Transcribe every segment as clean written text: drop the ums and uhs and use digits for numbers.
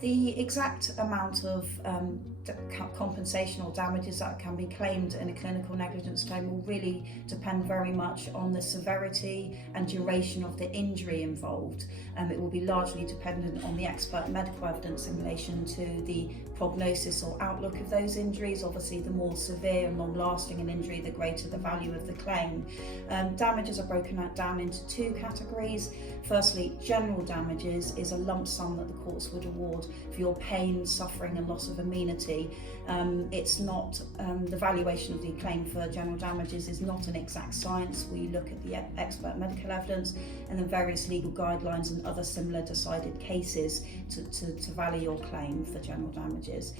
The exact amount of compensation or damages that can be claimed in a clinical negligence claim will really depend very much on the severity and duration of the injury involved. It will be largely dependent on the expert medical evidence in relation to the prognosis or outlook of those injuries. Obviously, the more severe and long-lasting an injury, the greater the value of the claim. Damages are broken down into two categories. Firstly, general damages is a lump sum that the courts would award for your pain, suffering and loss of amenity. It's not, the valuation of the claim for general damages is not an exact science. We look at the expert medical evidence and then various legal guidelines and other similar decided cases to value your claim for general damages.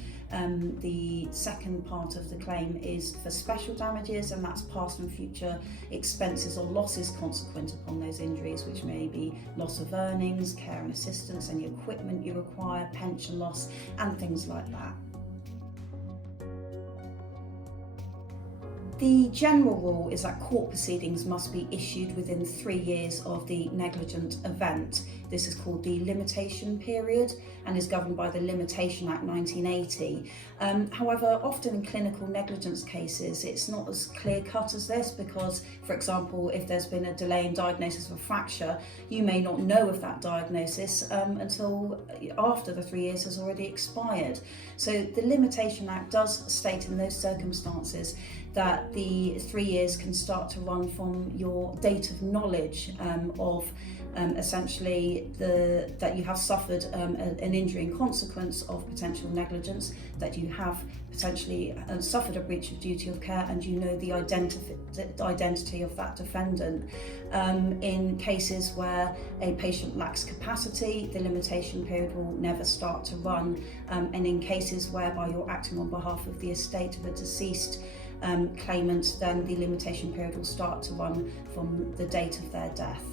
The second part of the claim is for special damages, and that's past and future expenses or losses consequent upon those injuries, which may be loss of earnings, care and assistance, any equipment you require, pension loss and things like that. The general rule is that court proceedings must be issued within 3 years of the negligent event. This is called the limitation period and is governed by the Limitation Act 1980. However, often in clinical negligence cases, it's not as clear-cut as this because, for example, if there's been a delay in diagnosis of a fracture, you may not know of that diagnosis until after the 3 years has already expired. So the Limitation Act does state in those circumstances that the 3 years can start to run from your date of knowledge of essentially that you have suffered an injury in consequence of potential negligence, that you have potentially suffered a breach of duty of care and you know the identity of that defendant. In cases where a patient lacks capacity, the limitation period will never start to run, and in cases whereby you're acting on behalf of the estate of a deceased claimant, then the limitation period will start to run from the date of their death.